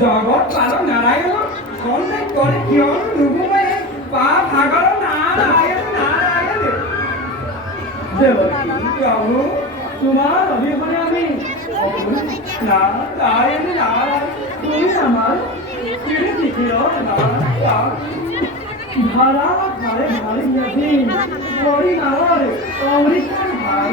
জগৎ পালক নারায়ণ সন্দেহ করে কিয়ন রূপমে পা ভাগর নারায়ণ নারায়ণ দেবকী প্রভু তোমার অভিমানে আমি নারায়ণ নারায়ণ তুমি আমার ফিরে দেখিও নারায়ণ ধারা ধারে ভারী নদী বড়ি নাওয়ার অমৃতার ভাই